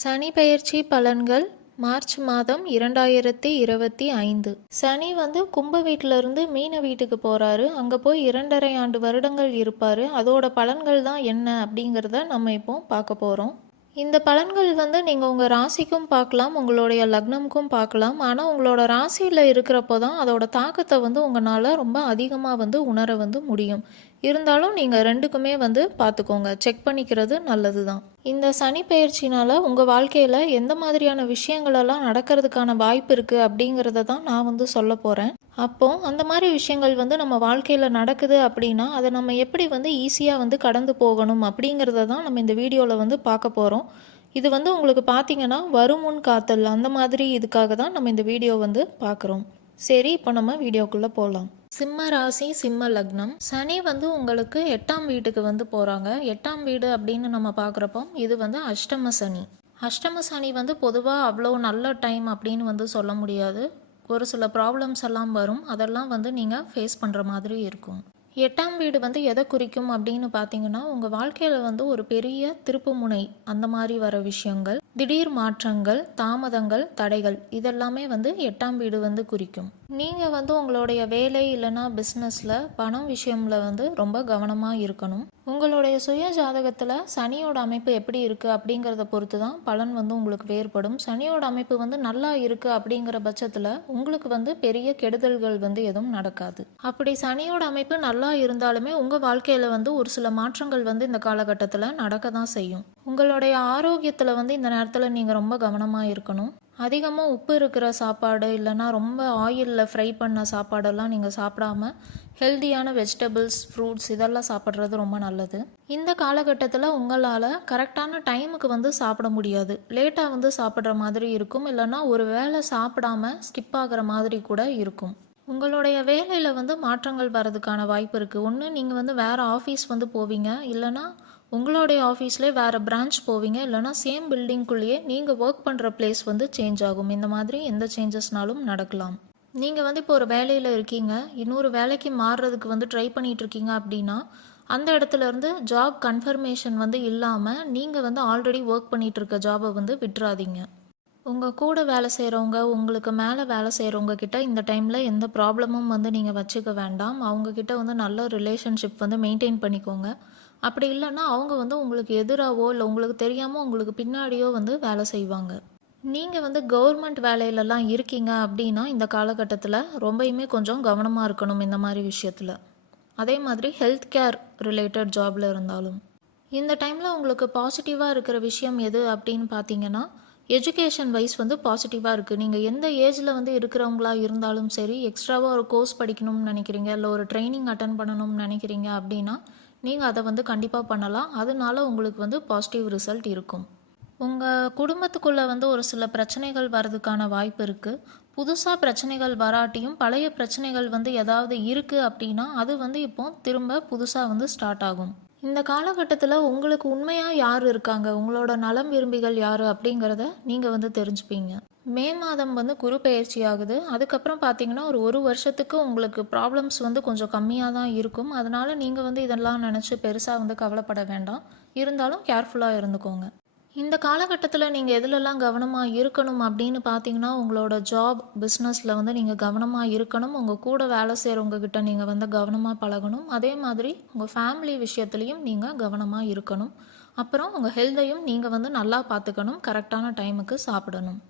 சனி பெயர்ச்சி பலன்கள் மார்ச் மாதம் 2025. சனி கும்ப வீட்டிலிருந்து மீன வீட்டுக்கு போகிறாரு. அங்கே போய் 2.5 ஆண்டு வருடங்கள் இருப்பார். அதோட பலன்கள் தான் என்ன அப்படிங்கிறத நம்ம இப்போ பார்க்க போகிறோம். இந்த பலன்கள் நீங்கள் உங்கள் ராசிக்கும் பார்க்கலாம், உங்களுடைய லக்னமுக்கும் பார்க்கலாம். ஆனால் உங்களோட ராசியில் இருக்கிறப்போ தான் அதோட தாக்கத்தை உங்களால் ரொம்ப அதிகமாக உணர முடியும். இருந்தாலும் நீங்கள் ரெண்டுக்குமே பார்த்துக்கோங்க, செக் பண்ணிக்கிறது நல்லது தான். இந்த சனி பெயர்ச்சினால் உங்கள் வாழ்க்கையில் எந்த மாதிரியான விஷயங்களெல்லாம் நடக்கிறதுக்கான வாய்ப்பு இருக்குது அப்படிங்கிறத தான் நான் சொல்ல போகிறேன். அப்போது அந்த மாதிரி விஷயங்கள் நம்ம வாழ்க்கையில் நடக்குது அப்படின்னா அதை நம்ம எப்படி ஈஸியாக கடந்து போகணும் அப்படிங்கிறத தான் நம்ம இந்த வீடியோவில் பார்க்க போகிறோம். இது உங்களுக்கு பார்த்தீங்கன்னா வருமுன் காத்தல் அந்த மாதிரி இதுக்காக தான் நம்ம இந்த வீடியோ பார்க்குறோம். சரி, இப்போ நம்ம வீடியோக்குள்ளே போகலாம். சிம்ம ராசி, சிம்ம லக்னம். சனி உங்களுக்கு 8ஆம் வீட்டுக்கு போகிறாங்க. 8ஆம் வீடு அப்படின்னு நம்ம பார்க்குறப்போ இது அஷ்டம சனி. அஷ்டம சனி பொதுவாக அவ்வளோ நல்ல டைம் அப்படின்னு சொல்ல முடியாது. ஒரு சில ப்ராப்ளம்ஸ் எல்லாம் வரும், அதெல்லாம் நீங்கள் ஃபேஸ் பண்ணுற மாதிரி இருக்கும். 8ஆம் வீடு எதை குறிக்கும் அப்படின்னு பார்த்தீங்கன்னா உங்கள் வாழ்க்கையில் ஒரு பெரிய திருப்புமுனை அந்த மாதிரி வர விஷயங்கள், திடீர் மாற்றங்கள், தாமதங்கள், தடைகள் இதெல்லாமே 8ஆம் வீடு குறிக்கும். நீங்கள் உங்களுடைய வேலை இல்லைன்னா பிஸ்னஸில் பணம் விஷயமில் ரொம்ப கவனமாக இருக்கணும். உங்களுடைய சுய ஜாதகத்தில் சனியோட அமைப்பு எப்படி இருக்குது அப்படிங்கிறத பொறுத்து தான் பலன் உங்களுக்கு வேறுபடும். சனியோட அமைப்பு நல்லா இருக்குது அப்படிங்கிற பட்சத்தில் உங்களுக்கு பெரிய கெடுதல்கள் எதுவும் நடக்காது. அப்படி சனியோட அமைப்பு நல்லா இருந்தாலுமே உங்கள் வாழ்க்கையில் ஒரு சில மாற்றங்கள் இந்த காலகட்டத்தில் நடக்க தான் செய்யும். உங்களுடைய ஆரோக்கியத்தில் இந்த நேரத்தில் நீங்கள் ரொம்ப கவனமாக இருக்கணும். அதிகமாக உப்பு இருக்கிற சாப்பாடு இல்லைன்னா ரொம்ப ஆயிலில் ஃப்ரை பண்ண சாப்பாடெல்லாம் நீங்கள் சாப்பிடாம ஹெல்தியான வெஜிடபிள்ஸ், ஃப்ரூட்ஸ் இதெல்லாம் சாப்பிட்றது ரொம்ப நல்லது. இந்த காலகட்டத்தில் உங்களால் கரெக்டான டைமுக்கு சாப்பிட முடியாது. லேட்டாக சாப்பிட்ற மாதிரி இருக்கும், இல்லைன்னா ஒரு வேளை சாப்பிடாம ஸ்கிப் ஆகிற மாதிரி கூட இருக்கும். உங்களுடைய வேலையில் மாற்றங்கள் வர்றதுக்கான வாய்ப்பு இருக்குது. ஒன்று நீங்கள் வேறு ஆஃபீஸ் போவீங்க, இல்லைன்னா உங்களுடைய ஆஃபீஸ்லேயே வேறு பிரான்ச் போவீங்க, இல்லைனா சேம் பில்டிங்குள்ளேயே நீங்கள் ஒர்க் பண்ணுற பிளேஸ் சேஞ்ச் ஆகும். இந்த மாதிரி எந்த சேஞ்சஸ்னாலும் நடக்கலாம். நீங்கள் இப்போ ஒரு வேலையில் இருக்கீங்க, இன்னொரு வேலைக்கு மாறுறதுக்கு ட்ரை பண்ணிகிட்டு இருக்கீங்க அப்படின்னா அந்த இடத்துல இருந்து ஜாப் கன்ஃபர்மேஷன் இல்லாமல் நீங்கள் ஆல்ரெடி ஒர்க் பண்ணிகிட்டு இருக்க ஜாபை விட்டுறாதீங்க. உங்கள் கூட வேலை செய்கிறவங்க, உங்களுக்கு மேலே வேலை செய்கிறவங்க கிட்ட இந்த டைமில் எந்த ப்ராப்ளமும் நீங்கள் வச்சுக்க வேண்டாம். அவங்கக்கிட்ட நல்ல ரிலேஷன்ஷிப் மெயின்டைன் பண்ணிக்கோங்க. அப்படி இல்லைன்னா அவங்க உங்களுக்கு எதிராகவோ இல்லை உங்களுக்கு தெரியாமல் உங்களுக்கு பின்னாடியோ வேலை செய்வாங்க. நீங்கள் கவர்மெண்ட் வேலையிலலாம் இருக்கீங்க அப்படின்னா இந்த காலகட்டத்தில் ரொம்பயுமே கொஞ்சம் கவனமாக இருக்கணும் இந்த மாதிரி விஷயத்தில். அதே மாதிரி ஹெல்த் கேர் ரிலேட்டட் ஜாபில் இருந்தாலும் இந்த டைமில் உங்களுக்கு பாசிட்டிவாக இருக்கிற விஷயம் எது அப்படின்னு பார்த்தீங்கன்னா எஜுகேஷன் வைஸ் பாசிட்டிவாக இருக்குது. நீங்கள் எந்த ஏஜில் இருக்கிறவங்களா இருந்தாலும் சரி, எக்ஸ்ட்ராவாக ஒரு கோர்ஸ் படிக்கணும்னு நினைக்கிறீங்க, இல்லை ஒரு ட்ரைனிங் அட்டன் பண்ணணும்னு நினைக்கிறீங்க அப்படின்னா நீங்கள் அதை கண்டிப்பாக பண்ணலாம். அதனால உங்களுக்கு பாசிட்டிவ் ரிசல்ட் இருக்கும். உங்கள் குடும்பத்துக்குள்ளே ஒரு சில பிரச்சனைகள் வர்றதுக்கான வாய்ப்பு இருக்குது. புதுசாக பிரச்சனைகள் வராட்டியும் பழைய பிரச்சனைகள் ஏதாவது இருக்குது அப்படின்னா அது இப்போ திரும்ப புதுசாக ஸ்டார்ட் ஆகும். இந்த காலகட்டத்தில் உங்களுக்கு உண்மையாக யார் இருக்காங்க, உங்களோட நலம் விரும்பிகள் யார் அப்படிங்கிறத நீங்கள் தெரிஞ்சுப்பீங்க. மே மாதம் குரு பெயர்ச்சி ஆகுது. அதுக்கப்புறம் பார்த்தீங்கன்னா ஒரு வருஷத்துக்கு உங்களுக்கு ப்ராப்ளம்ஸ் கொஞ்சம் கம்மியாக தான் இருக்கும். அதனால் நீங்கள் இதெல்லாம் நினச்சி பெருசாக கவலைப்பட வேண்டாம். இருந்தாலும் கேர்ஃபுல்லாக இருந்துக்கோங்க. இந்த காலகட்டத்தில் நீங்கள் எதுலெல்லாம் கவனமாக இருக்கணும் அப்படின்னு பார்த்தீங்கன்னா உங்களோட ஜாப், பிஸ்னஸில் நீங்கள் கவனமாக இருக்கணும். உங்கள் கூட வேலை செய்கிறவங்க கிட்ட நீங்கள் கவனமாக பழகணும். அதே மாதிரி உங்கள் ஃபேமிலி விஷயத்துலையும் நீங்கள் கவனமாக இருக்கணும். அப்புறம் உங்கள் ஹெல்த்தையும் நீங்கள் நல்லா பார்த்துக்கணும். கரெக்டான டைமுக்கு சாப்பிடணும்.